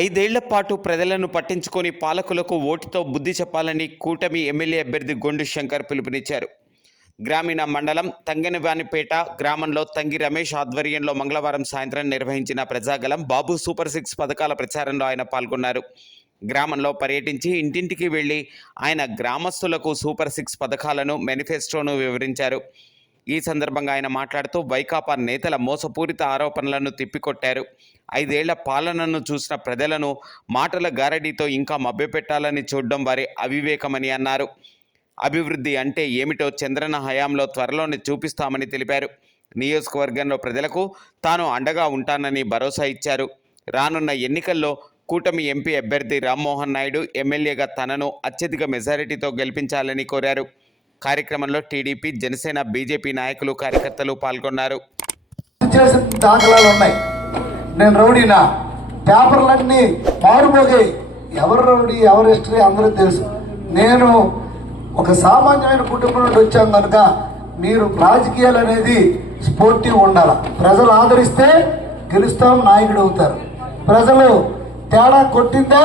ఐదేళ్ల పాటు ప్రజలను పట్టించుకొని పాలకులకు ఓటుతో బుద్ధి చెప్పాలని కూటమి ఎమ్మెల్యే అభ్యర్థి గొండు శంకర్ పిలుపునిచ్చారు. గ్రామీణ మండలం తంగెనవానిపేట గ్రామంలో తంగి రమేష్ ఆధ్వర్యంలో మంగళవారం సాయంత్రం నిర్వహించిన ప్రజాగలం బాబు సూపర్ 6 పథకాల ప్రచారంలో ఆయన పాల్గొన్నారు. గ్రామంలో పర్యటించి ఇంటింటికి వెళ్లి ఆయన గ్రామస్తులకు సూపర్ 6 పథకాలను మేనిఫెస్టోను వివరించారు. ఈ సందర్భంగా ఆయన మాట్లాడుతూ వైకాపా నేతల మోసపూరిత ఆరోపణలను తిప్పికొట్టారు. 5 ఏళ్ల పాలనను చూసిన ప్రజలను మాటల గారడీతో ఇంకా మభ్యపెట్టాలని చూడడం వారి అవివేకమని అన్నారు. అభివృద్ధి అంటే ఏమిటో చంద్రన్న హయాంలో త్వరలోనే చూపిస్తామని తెలిపారు. నియోజకవర్గంలో ప్రజలకు తాను అండగా ఉంటానని భరోసా ఇచ్చారు. రానున్న ఎన్నికల్లో కూటమి ఎంపీ అభ్యర్థి రామ్మోహన్ నాయుడు ఎమ్మెల్యేగా తనను అత్యధిక మెజారిటీతో గెలిపించాలని కోరారు. కార్యక్రమంలో టీడీపీ, జనసేన, బీజేపీ నాయకులు, కార్యకర్తలు పాల్గొన్నారు. దాఖలాలు ఉన్నాయి. నేను రౌడీనా, పేపర్లన్నీ మారుమోగాయి. ఎవరు రౌడీ, ఎవరు హిస్టరీ అందరూ తెలుసు. నేను ఒక సామాన్యమైన కుటుంబం నుండి వచ్చాం కనుక మీరు రాజకీయాలు అనేది స్పోర్టివ్ ఉండాలి. ప్రజలు ఆదరిస్తే గెలుస్తాం, నాయకుడు అవుతారు. ప్రజలు తేడా కొట్టిందా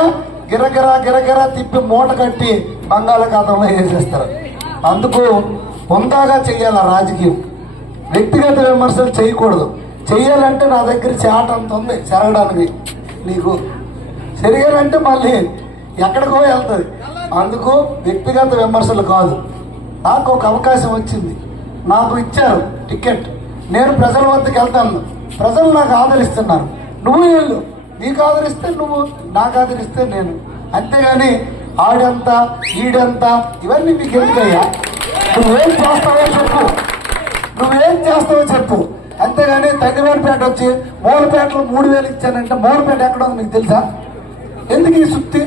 గిరగిరా గిరగిరా తిప్పి మూట కట్టి బంగాళాఖాతంలో వేసేస్తారు. అందుకు పొందాగా చెయ్యాలి. రాజకీయం వ్యక్తిగత విమర్శలు చేయకూడదు. చెయ్యాలంటే నా దగ్గర చాట అంత ఉంది చెరగడానికి. నీకు చెరగాలంటే మళ్ళీ ఎక్కడికో వెళ్తుంది. అందుకు వ్యక్తిగత విమర్శలు కాదు. నాకు ఒక అవకాశం వచ్చింది, నాకు ఇచ్చారు టికెట్. నేను ప్రజల వద్దకు వెళ్తాను. ప్రజలు నాకు ఆదరిస్తున్నారు. నువ్వు వెళ్ళు, నీకు ఆదరిస్తే నువ్వు, నాకు ఆదరిస్తే నేను. అంతేగాని ఆడంతా ఈడంతా ఇవన్నీ మీకు ఎందుకయ్యా? నువ్వేం చేస్తావో చెప్పు, నువ్వేం చేస్తావో చెప్పు. అంతేగాని తంగెనవానిపేట వచ్చి మూలపేటలో 3000 ఇచ్చానంటే మూలపేట ఎక్కడ ఉంది మీకు తెలుసా? ఎందుకు ఈ సుత్తి,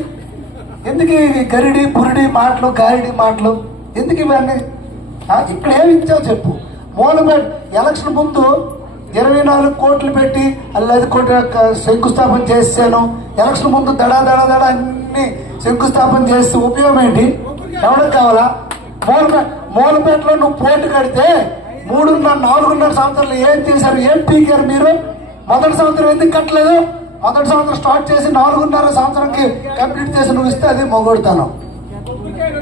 ఎందుకు ఈ గరిడి బురిడి మాటలు, గారిడి మాటలు ఎందుకు ఇవన్నీ? ఇక్కడ ఏమి ఇచ్చావు చెప్పు. మూలపేట ఎలక్షన్ ముందు 24 కోట్లు పెట్టి 5 కోట్ల శంకుస్థాపన చేశాను. ఎలక్షన్ ముందు దడా దడా దడా అన్ని శంకుస్థాపన చేస్తే ఉపయోగం ఏంటి? ఎవరికి కావాలా? మూలపేటలో నువ్వు పోటు కడితే 4.5 సంవత్సరాలు ఏం చేశారు, ఏం పీకారు మీరు? మొదటి సంవత్సరం ఎందుకు కట్టలేదు? మొదటి సంవత్సరం స్టార్ట్ చేసి 4.5 సంవత్సరంకి కంప్లీట్ చేసి నువ్వు ఇస్తే అది మొగొడతాను.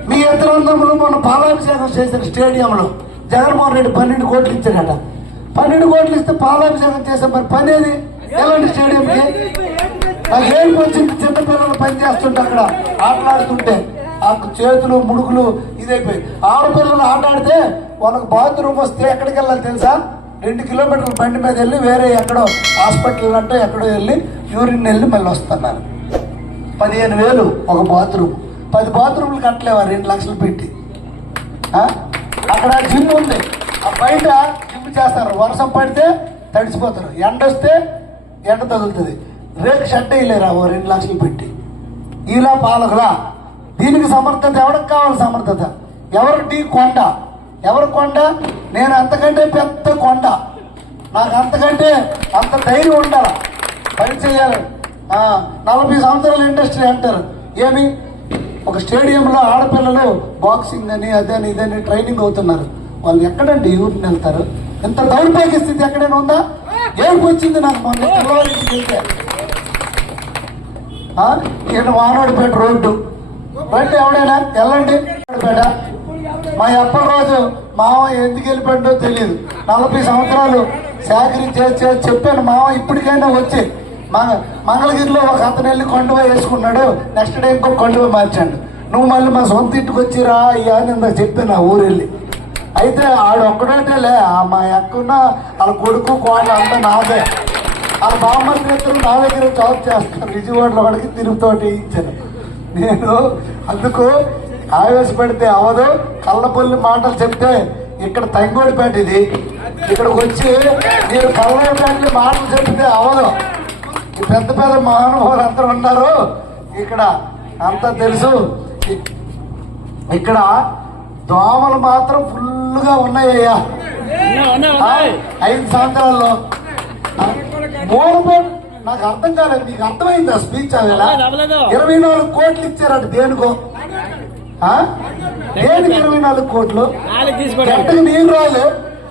మీ ఇద్దరందరూ మొన్న పాలాభిషేకం చేశారు స్టేడియంలో. జగన్మోహన్ రెడ్డి 12 కోట్లు ఇచ్చాడట. 12 కోట్లు ఇస్తే పాలాభిషేకం చేసాం. మరి పని ఏది? ఎలాంటి స్టేడియంకి? నాకు ఏం వచ్చింది, చిన్నపిల్లలు పని చేస్తుంటే అక్కడ ఆటలాడుతుంటే ఆ చేతులు ముడుకులు ఇదైపోయి. ఆడపిల్లలు ఆటాడితే వాళ్ళకి బాత్రూమ్ వస్తే ఎక్కడికి వెళ్ళాలి తెలుసా? 2 కిలోమీటర్ల బండి మీద వెళ్ళి వేరే ఎక్కడో హాస్పిటల్ అంటే ఎక్కడో వెళ్ళి యూరిన్ వెళ్ళి మళ్ళీ వస్తున్నారు. 15,000 ఒక బాత్రూమ్. 10 బాత్రూమ్లు కట్టలేవా 2 లక్షలు పెట్టి? అక్కడ జిమ్ ఉంది, ఆ బయట జిమ్ చేస్తారు. వర్షం పడితే తడిసిపోతారు, ఎండ వస్తే ఎండ తగులుతుంది. రేకు షెడ్ వేయలేరా 2 లక్షలు పెట్టి? ఇలా పాలకులా? దీనికి సమర్థత ఎవరికి కావాలి? సమర్థత ఎవరు? టీ కొండ. ఎవరు కొండ? నేను అంతకంటే పెద్ద కొండ. నాకు అంతకంటే అంత ధైర్యం ఉండాలి, పని చేయాలి. 40 సంవత్సరాల ఇండస్ట్రీ అంటారు. ఏమి? ఒక స్టేడియంలో ఆడపిల్లలు బాక్సింగ్ అని అదని ఇదని ట్రైనింగ్ అవుతున్నారు. వాళ్ళు ఎక్కడండి యూరిన్ వెళ్తారు? ఇంత దౌర్భాగ్య స్థితి ఎక్కడైనా ఉందా? ఏమిటి వచ్చింది నాకు మొన్న పిల్లవారికి వెళ్తే? ఈయన వానోడిపేట రోడ్డు బయట ఎవడైనా వెళ్ళండి. పేట మా ఎప్పటి రోజు మావ ఎందుకు వెళ్ళిపోయిందో తెలియదు. 40 సంవత్సరాలు సేకరించి చెప్పాను. మావ ఇప్పటికైనా వచ్చి మంగళగిరిలో ఒక అతను వెళ్ళి కొండవ వేసుకున్నాడు, నెక్స్ట్ డే ఇంకో కొండవ మార్చాడు. నువ్వు మళ్ళీ మా సొంత ఇంటికి వచ్చిరా అయ్యా అని ఇందాక చెప్పాను ఆ ఊరు వెళ్ళి. అయితే ఆడొక్కడంటేలే మా అక్కున్న వాళ్ళ కొడుకు కోళ్ళ అంతా నాదే. వాళ్ళ బామ్మర్తులు నా దగ్గర జాబ్ చేస్తారు. విజయవాడలో వాడికి తిరుగుతోటి ఇచ్చాను నేను. అందుకు ఆవేశపడితే అవదు. కళ్ళపల్లి మాటలు చెప్తే ఇక్కడ తంగోడిపేట ఇది. ఇక్కడికి వచ్చి మీరు కళ్ళపల్లి మాటలు చెప్తే అవదు. ఈ పెద్ద పెద్ద మహానుభావులు అందరూ ఉన్నారు ఇక్కడ, అంతా తెలుసు. ఇక్కడ దోమలు మాత్రం ఫుల్గా ఉన్నాయ్యా 5 సంవత్సరాల్లో. మూలపేట నాకు అర్థం కాలేదు. మీకు అర్థమైందా స్పీచ్? అవేలా 24 కోట్లు ఇచ్చారట. దేనికో? దేనికి 24 కోట్లు? గంటకు నీళ్ళు రాలు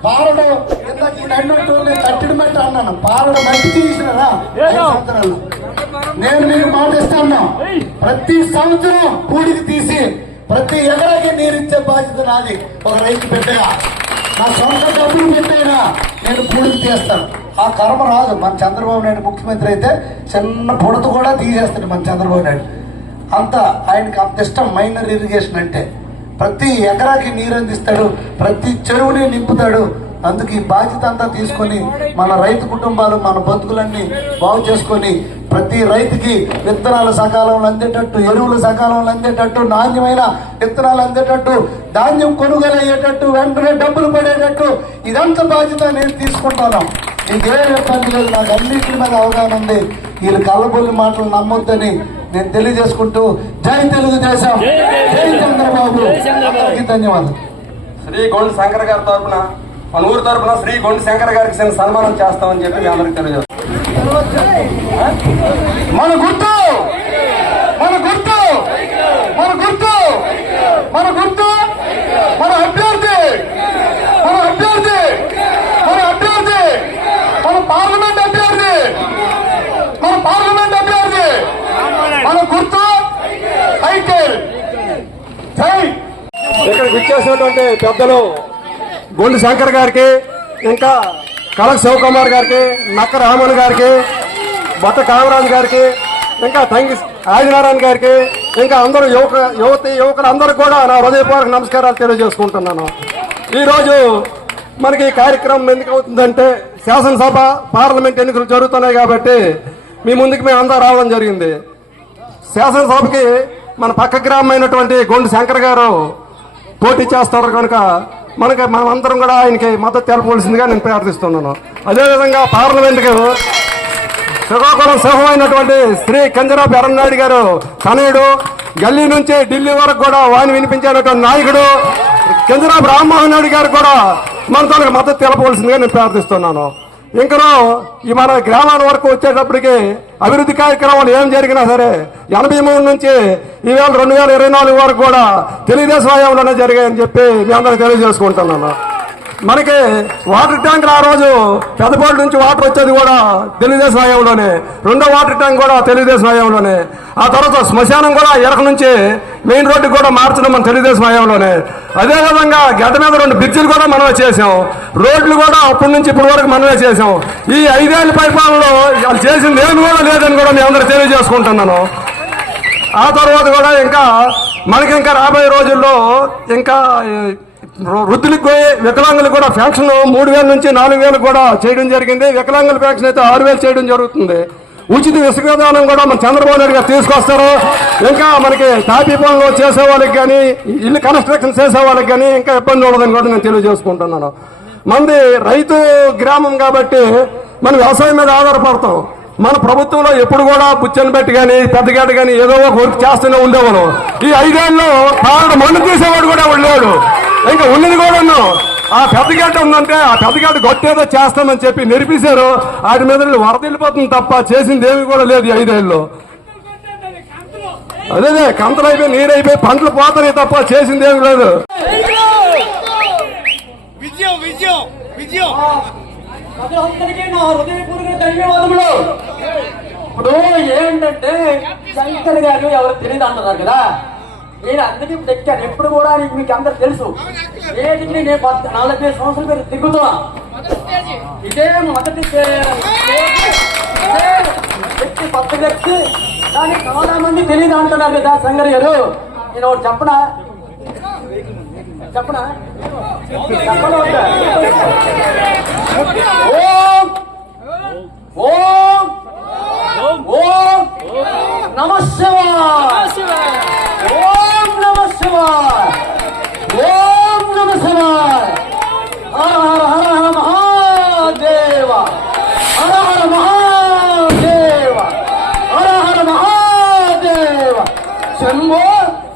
పారడు. ఇందాక ఈ 2 కట్టడి మట్టి అన్నాను. పారడు మట్టి తీసినారా 5 సంవత్సరాలు? నేను మీకు మాట ఇస్తాను, ప్రతి సంవత్సరం కూడికి తీసి ప్రతి ఎకరాకి నీరిచ్చే బాధ్యత నాది. ఒక రైతు బిడ్డగా నా సొంత డబ్బులు పెట్టైనా నేను కూడికి తీస్తాను. ఆ కర్మ రాదు. మన చంద్రబాబు నాయుడు ముఖ్యమంత్రి అయితే చిన్న పొడత కూడా తీసేస్తాడు మన చంద్రబాబు నాయుడు. అంత ఆయనకి అంత ఇష్టం మైనర్ ఇరిగేషన్ అంటే. ప్రతి ఎకరాకి నీరు అందిస్తాడు, ప్రతి చెరువుని నింపుతాడు. అందుకు ఈ బాధ్యత అంతా తీసుకొని మన రైతు కుటుంబాలు మన బతుకులన్నీ బాగు చేసుకొని ప్రతి రైతుకి విత్తనాలు సకాలంలో అందేటట్టు, ఎరువులు సకాలంలో అందేటట్టు, నాణ్యమైన విత్తనాలు అందేటట్టు, ధాన్యం కొనుగోలు అయ్యేటట్టు, వెంటనే డబ్బులు పడేటట్టు ఇదంతా బాధ్యత నేను తీసుకుంటాను. నీకేం ఇబ్బంది లేదు, నాకు అన్నింటి మీద అవగాహన ఉంది. వీళ్ళు కళ్ళబొల్లి మాటలు నమ్మొద్దని నేను తెలియజేసుకుంటూ జై తెలుగుదేశం, జై చంద్రబాబు, అందరికీ ధన్యవాదాలు. శ్రీ గొండు శంకర్ గారి తరఫున, మన ఊరు తరఫున శ్రీ గొండు శంకర్ గారికి చిన్న సన్మానం చేస్తామని చెప్పి మీ అందరికి తెలియజేస్తాం. మన గుర్తు, మన గుర్తు, మన గుర్తు, మన గుర్తు, మన అభ్యర్థి, మన అభ్యర్థి, మన అభ్యర్థి, మన పార్లమెంట్ అభ్యర్థి, మన పార్లమెంట్ అభ్యర్థి, మన గుర్తు సైకిల్. జై. ఇక్కడికి ఇచ్చేసినటువంటి పెద్దలు గొండు శంకర్ గారికి, ఇంకా కలక శివకుమార్ గారికి, నక్క రామన్ గారికి, బొట్ట కామరాజు గారికి, ఇంకా తంగి ఆదినారాయణ గారికి, ఇంకా అందరూ యువకులు అందరికి కూడా నా హృదయపూర్వక నమస్కారాలు తెలియజేసుకుంటున్నాను. ఈరోజు మనకి ఈ కార్యక్రమం ఎందుకు అవుతుందంటే శాసనసభ పార్లమెంట్ ఎన్నికలు జరుగుతున్నాయి కాబట్టి మీ ముందుకు మేము అందరూ రావడం జరిగింది. శాసనసభకి మన పక్క గ్రామం అయినటువంటి గొండు శంకర్ గారు పోటీ చేస్తారు కనుక మనం అందరం కూడా ఆయనకి మద్దతు తెలపవలసిందిగా నేను ప్రార్థిస్తున్నాను. అదేవిధంగా పార్లమెంట్కు శ్రీకాకుళం సింహమైనటువంటి శ్రీ కంజరాపు ఎర్రనాయుడు గారు తనయుడు, గల్లీ నుంచి ఢిల్లీ వరకు కూడా వాణి వినిపించేటువంటి నాయకుడు కంజరాపు రామ్మోహన్ నాయుడు గారు కూడా మనతో మద్దతు తెలపవలసిందిగా నేను ప్రార్థిస్తున్నాను. ఇంకనూ ఈ మన గ్రామాల వరకు వచ్చేటప్పటికి అభివృద్ధి కార్యక్రమాలు ఏం జరిగినా సరే 83 నుంచి ఈవేళ 2024 వరకు కూడా తెలుగుదేశం హయాంలోనే జరిగాయని చెప్పి మీ అందరికీ తెలియజేసుకుంటున్నాను. మనకి వాటర్ ట్యాంకులు ఆ రోజు పెద్దపాడు నుంచి వాటర్ వచ్చేది కూడా తెలుగుదేశం హయాంలోనే, రెండో వాటర్ ట్యాంక్ కూడా తెలుగుదేశం హయాంలోనే. ఆ తర్వాత శ్మశానం కూడా ఎరక నుంచి మెయిన్ రోడ్డు కూడా మార్చడం మన తెలుగుదేశం హయాంలోనే. అదేవిధంగా గడ్డ మీద 2 బ్రిడ్జిలు కూడా మనమే చేసాం, రోడ్లు కూడా అప్పటి నుంచి ఇప్పటి వరకు మనమే చేసాం. ఈ 5 ఏళ్ల పరిపాలనలో వాళ్ళు చేసింది ఏమి కూడా లేదని కూడా మీ అందరూ తెలియజేసుకుంటున్నాను. ఆ తర్వాత కూడా ఇంకా మనకి ఇంకా రాబోయే రోజుల్లో ఇంకా వృద్ధులకు వికలాంగులు కూడా పెన్షన్ 3,000 నుంచి 4,000 కూడా చేయడం జరిగింది. వికలాంగుల పెన్షన్ అయితే 6,000 చేయడం జరుగుతుంది. ఉచిత ఇసుక విధానం కూడా మన చంద్రబాబు నాయుడు గారు తీసుకొస్తారు. ఇంకా మనకి తాపీ పనులు చేసే వాళ్ళకి కానీ, ఇల్లు కన్స్ట్రక్షన్ చేసే వాళ్ళకి కానీ ఇంకా ఇబ్బంది ఉండదని కూడా నేను తెలియజేసుకుంటున్నాను. మంది రైతు గ్రామం కాబట్టి మనం వ్యవసాయం మీద ఆధారపడతాం. మన ప్రభుత్వంలో ఎప్పుడు కూడా బుచ్చని పెట్టి కానీ పెద్దగేట కానీ ఏదో ఒక వర్క్ చేస్తూనే ఉండేవాడు. ఈ 5 ఏళ్ళలో కారణం మన్ను తీసేవాడు కూడా లేడు. ఇంకా ఉన్నది కూడా ఆ పెద్దగేట ఉందంటే ఆ పెద్దగేట గొట్టేదో చేస్తామని చెప్పి నిరూపించారు. వాటి మీద వరద వెళ్ళిపోతుంది తప్ప చేసింది ఏమి కూడా లేదు ఈ 5 ఏళ్ళలో. అదే కంతలు అయిపోయి నీరు అయిపోయి పంటలు పోతాయి తప్ప చేసింది ఏమి లేదు. ధన్యవాదములు. ఇప్పుడు ఏంటంటే శంకర్ గారు ఎవరు తెలియదు అంటున్నారు కదా, నేను అందుకే తెచ్చాను. ఎప్పుడు కూడా మీకు అందరు తెలుసు, ఏదికి నేను 45 సంవత్సరాల పేరు దిగుతున్నా. ఇదే మొదటి వ్యక్తి, కొత్త వ్యక్తి, కానీ చాలా మంది తెలియదు అంటున్నారు కదా శంకర్ గారు. నేను ఒకటి చెప్పనా ఓం ఓం నమః శివాయ, ఓం నమః శివాయ, ఓం నమః శివాయ. హర హర హర హర మహాదేవ, హర హర మహాదేవ, హర హర మహాదేవ. శంభో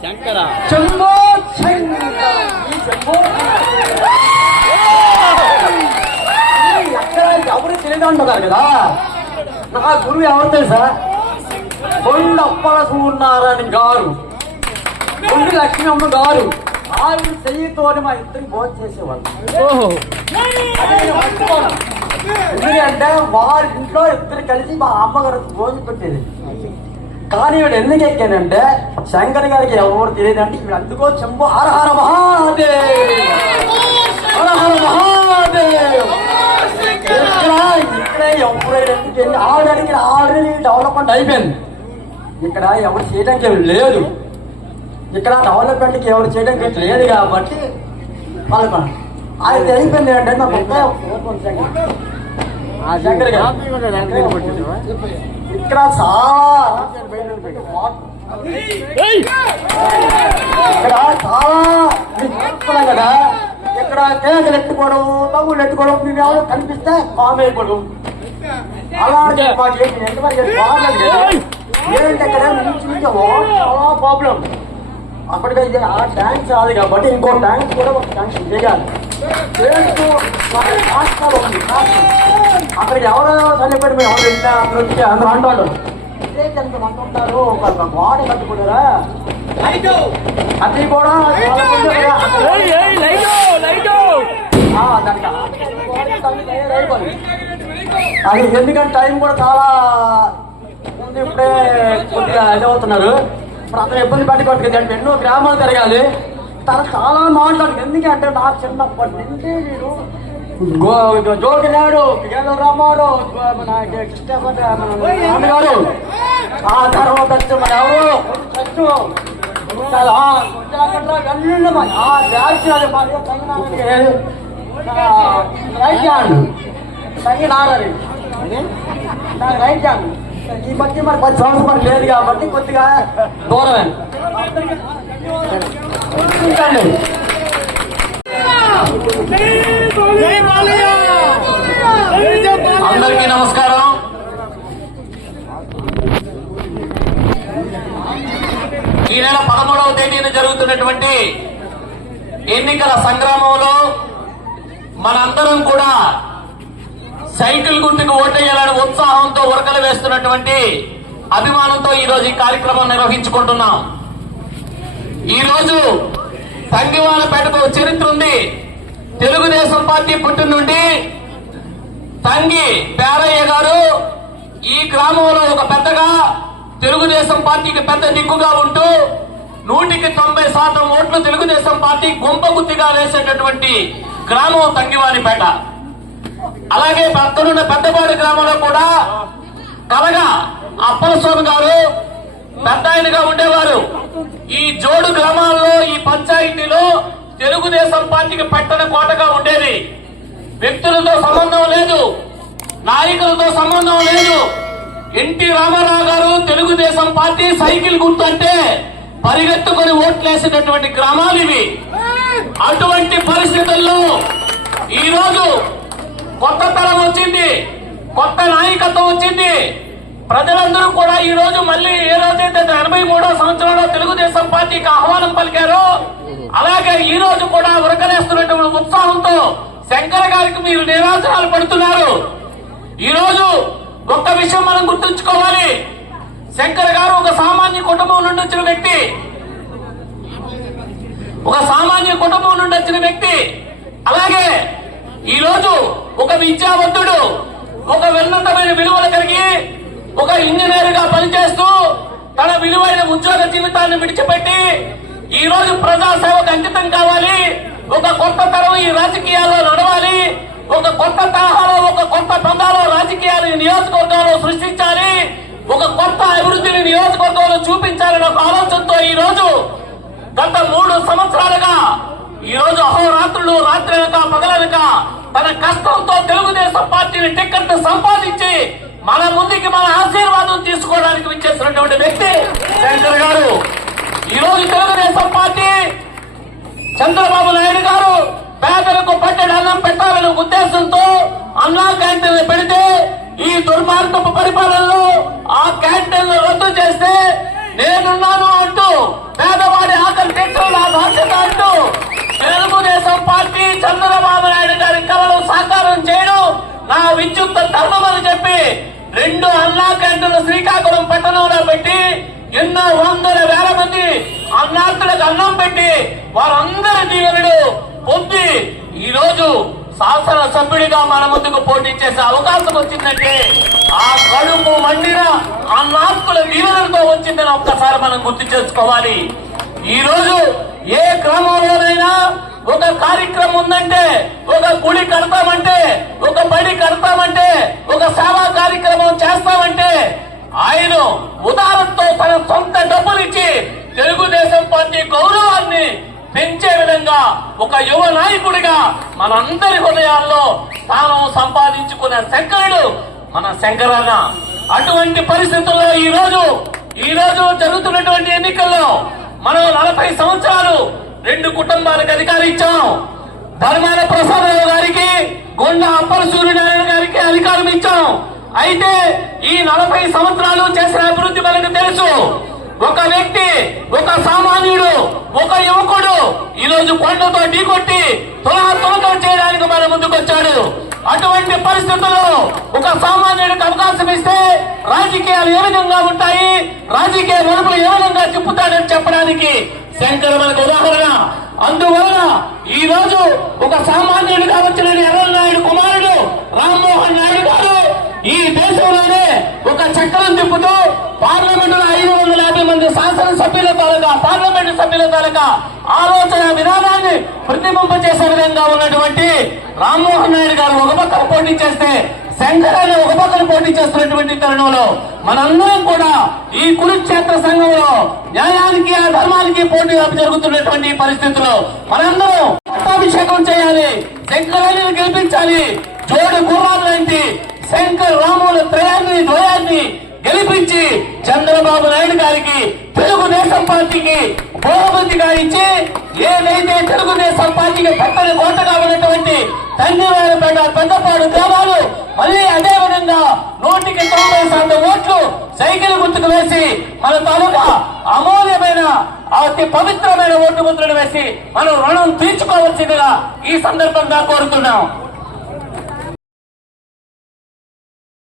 శంకర, శంభో శంకర, ఈ శంభో ఎక్కడ ఎవరు తెలియదు అంటున్నారు కదా. నా గురువు ఎవరు తెలుసా? కొండ అప్పల సూర్యనారాయణ గారు, కొండ లక్ష్మమ్మ గారు. ఆవిడ చెయ్యితో మా ఇద్దరికి భోజనం చేసేవాళ్ళు. ఎందుకంటే వారి ఇంట్లో ఇద్దరు కలిసి మా అమ్మగారు రోజు పెట్టేది. కానీ వీడు ఎందుకు ఎక్కానంటే శంకర్ గారికి ఎవరు తెలియదంటే వీడు అందుకో చెంబు హర హర మహాదేవ్, హర హర మహాదేవ్. ఇక్కడ ఎప్పుడైనా ఆల్రెడీ డెవలప్మెంట్ అయిపోయింది. ఇక్కడ ఎవరు చేయడానికి లేదు. ఇక్కడ డెవలప్మెంట్కి ఎవరు చేయడానికి లేదు కాబట్టి వాళ్ళకు ఆయన అయిపోయింది అంటే నాకు శంకర్ గారు ఇక్కడ చాలా కదా, ఇక్కడ కేకలు ఎత్తుకోవడం, తమ్ముళ్ళు ఎత్తుకోవడం, మేము ఎవరు కనిపిస్తే కామె అయిపోవడం, అలాంటి ఏంటంటే ఇక్కడ నుంచి చాలా ప్రాబ్లం. అప్పటికైతే ఆ ట్యాంక్ రాదు కాబట్టి ఇంకో ట్యాంక్ కూడా ఒక ట్యాంక్ చేయాలి. అక్కడికి ఎవరో చనిపోయి మేము ఎవరు వెళ్ళినా అక్కడ వచ్చి అందరూ అంటారు ఎంతమంది ఉంటారు, ఒక గోడ కట్టుకుంటారా అది కూడా అది ఎందుకంటే టైం కూడా చాలా ఉంది. ఇప్పుడే కొద్దిగా ఇదవుతున్నారు. ఇప్పుడు అతను ఇబ్బంది పెట్టుకోవట్లేదు అంటే ఎన్నో గ్రామాలు తిరగాలి. తను చాలా మాట్లాడు. ఎందుకంటే నాకు చిన్నప్పటి నుంచి నేను జోగినాడు, రామాడు, నాన్నగారు, ఆ తర్వాత వచ్చి మన ఎవరు రైట్ హ్యాండ్ సంగి నారాలి రైట్ హ్యాండ్. ఈ మధ్య మరి 10 సంవత్సరం మరి లేదు కాబట్టి కొద్దిగా దూరమే. అందరికీ నమస్కారం. ఈ నెల 13వ తేదీన జరుగుతున్నటువంటి ఎన్నికల సంగ్రామంలో మనందరం కూడా సైకిల్ గుర్తుకు ఓటేయాలని ఉత్సాహంతో ఉరకలు వేస్తున్నటువంటి అభిమానంతో ఈరోజు ఈ కార్యక్రమం నిర్వహించుకుంటున్నాం. ఈరోజు తంగివాలపేటకు చరిత్ర ఉంది. తెలుగుదేశం పార్టీ పుట్టిన నుండి తంగి పేరయ్య గారు ఈ గ్రామంలో ఒక పెద్దగా తెలుగుదేశం పార్టీకి పెద్ద దిక్కుగా ఉంటూ 190% ఓట్లు తెలుగుదేశం పార్టీ గుంపగుత్తిగా వేసేటటువంటి గ్రామం తంగివానిపేట. అలాగే పక్కనున్న పెద్దపాడు గ్రామంలో కూడా కలగా అప్పలస్వామి గారు పెద్ద ఆయనగా ఉండేవారు. ఈ జోడు గ్రామాల్లో ఈ పంచాయతీలో తెలుగుదేశం పార్టీకి పట్టణ కోటగా ఉండేది. వ్యక్తులతో సంబంధం లేదు, నాయకులతో సంబంధం లేదు. ఎన్టీ రామారావు గారు తెలుగుదేశం పార్టీ సైకిల్ గుర్తు అంటే పరిగెత్తుకొని ఓట్లేసినటువంటి గ్రామాలు ఇవి. అటువంటి పరిస్థితుల్లో ఈరోజు కొత్త తరం వచ్చింది, కొత్త నాయకత్వం వచ్చింది. ప్రజలందరూ కూడా ఈ రోజు మళ్ళీ ఏ రోజైతే 83వ సంవత్సరంలో తెలుగుదేశం పార్టీకి ఆహ్వానం పలికారో అలాగే ఈ రోజు కూడా ఉరకలేస్తున్నటువంటి ఉత్సాహంతో శంకర్ గారికి మీరు నిరాశనాలు పడుతున్నారు. ఈ రోజు ఒక్క విషయం మనం గుర్తుంచుకోవాలి. శంకర్ గారు ఒక సామాన్య కుటుంబం నుండి వచ్చిన వ్యక్తి, ఒక సామాన్య కుటుంబం నుండి వచ్చిన వ్యక్తి. అలాగే ఈ రోజు ఒక విద్యావంతుడు, ఒక ఉన్నతమైన విలువలు కలిగి ఒక ఇంజనీర్ గా పనిచేస్తూ తన విలువైన ఉద్యోగ జీవితాన్ని విడిచిపెట్టి ఈ రోజు ప్రజాసేవకు అంకితం కావాలి. ఒక కొత్త తరం ఈ రాజకీయాల్లో నడవాలి. ఒక కొత్త తరహాలో, ఒక కొత్త పందాలో రాజకీయాలు నియోజకవర్గంలో సృష్టించాలి. ఒక కొత్త అభివృద్ధిని నియోజకవర్గంలో చూపించాలని ఒక ఆలోచనతో ఈ రోజు గత 3 సంవత్సరాలుగా ఈ రోజు అహోరాత్రులు రాత్రనక పగలనక తన కష్టంతో తెలుగుదేశం పార్టీని టికెట్ సంపాదించి మన ముందుకి మన ఆశీర్వాదం తీసుకోవడానికి విచ్చేసినటువంటి వ్యక్తి శంకర్ గారు. ఈ రోజు తెలుగుదేశం పార్టీ చంద్రబాబు నాయుడు గారు పేదలకు పట్టెడు అన్నం పెట్టాలనే ఉద్దేశంతో అన్నా క్యాంటీన్లు పెడితే ఈ దుర్మార్గపు పరిపాలనలో ఆ క్యాంటీన్లు రద్దు చేస్తే నేనున్నాను అంటూ పేదవాడి ఆకలి తీర్చడం నా బాధ్యత అంటూ తెలుగుదేశం పార్టీ చంద్రబాబు నాయుడు గారి కళలు సాకారం చేయడం నా విద్యుత్ ధర్మం అని చెప్పి 2 అన్నా క్యాంటీన్లు శ్రీకాకుళం పట్టణంలో పెట్టి ఎన్నో వందల వేల మంది అన్నార్థులకు అన్నం పెట్టి వారందరి దీవెనలు పొంది ఈ రోజు శాసనసభ్యుడిగా మన ముందుకు పోటీ చేసే అవకాశం వచ్చిందంటే ఆ కడుపు మండిన ఆ నాయకుల దీవెనలతో వచ్చిందని ఒక్కసారి మనం గుర్తు చేసుకోవాలి. ఈ రోజు ఏ గ్రామంలోనైనా ఒక కార్యక్రమం ఉందంటే, ఒక గుడి కడతామంటే, ఒక బడి కడతామంటే, ఒక సేవా కార్యక్రమం చేస్తామంటే ఆయన ఉదాహరణతో తన సొంత డబ్బులు ఇచ్చి తెలుగుదేశం పార్టీ గౌరవాన్ని పెంచే విధంగా ఒక యువ నాయకుడిగా మనందరి హృదయాల్లో తాను సంపాదించుకున్న శంకరుడు మన శంకరన్న. అటువంటి పరిస్థితుల్లో ఈ రోజు జరుగుతున్నటువంటి ఎన్నికల్లో మనం 40 సంవత్సరాలు 2 కుటుంబాలకు అధికారం ఇచ్చాం. ధర్మాన ప్రసాదరావు గారికి, గొండ అప్పల సూర్యనారాయణ గారికి అధికారం ఇచ్చాం. అయితే ఈ 40 సంవత్సరాలు చేసిన అభివృద్ధి మనకు తెలుసు. ఒక వ్యక్తి, ఒక సామాన్యుడు, ఒక యువకుడు ఈ రోజు కొండతో ఢీకొట్టి తులకం చేయడానికి మన ముందుకు వచ్చాడు. అటువంటి పరిస్థితుల్లో ఒక సామాన్యుడికి అవకాశం ఇస్తే రాజకీయాలు ఏ విధంగా ఉంటాయి, రాజకీయ మలుపులు ఏ విధంగా తిప్పుతాడని చెప్పడానికి శంకర్ మనకు ఉదాహరణ. అందువల్ల ఈ రోజు ఒక సామాన్యుడిగా వచ్చిన ఎర్రనాయుడు కుమారుడు రామ్మోహన్ నాయుడు గారు ఈ దేశంలోనే ఒక చక్రం తిప్పుతూ పార్లమెంటులో 550 మంది శాసనసభ్యుల తాలూకా, పార్లమెంటు సభ్యుల తాలూకా ఆలోచన విధానాన్ని ప్రతిబింబ చేసే విధంగా ఉన్నటువంటి రామ్మోహన్ నాయుడు గారు ఒక పక్కన పోటీ చేస్తే, శంకర్ అని ఒక పక్కన పోటీ చేస్తున్నటువంటి తరుణంలో మనందరం కూడా ఈ కురుక్షేత్ర సంఘంలో న్యాయానికి, ఆ ధర్మానికి పోటీ జరుగుతున్నటువంటి పరిస్థితుల్లో మనందరం పట్టాభిషేకం చేయాలి, శంకరాన్ని గెలిపించాలి. జోడు గుర్రాలంటి శంకర్ రాముల ద్వయాన్ని గెలిపించి చంద్రబాబు నాయుడు గారికి, తెలుగుదేశం పార్టీకి బహుమతిగా ఇచ్చి ఏదైతే తెలుగుదేశం పార్టీకి పక్కన కోటగా ఉన్నటువంటి తండ్రివారిపేట, పెద్దపాడు గ్రామాలు మళ్ళీ అదే విధంగా 100కి 90% ఓట్లు సైకిల్ గుర్తుకు వేసి మన తాలూకా అమూల్యమైన, అతి పవిత్రమైన ఓటు ముద్రను వేసి మనం రుణం తీర్చుకోవాల్సిందిగా ఈ సందర్భంగా కోరుతున్నాం.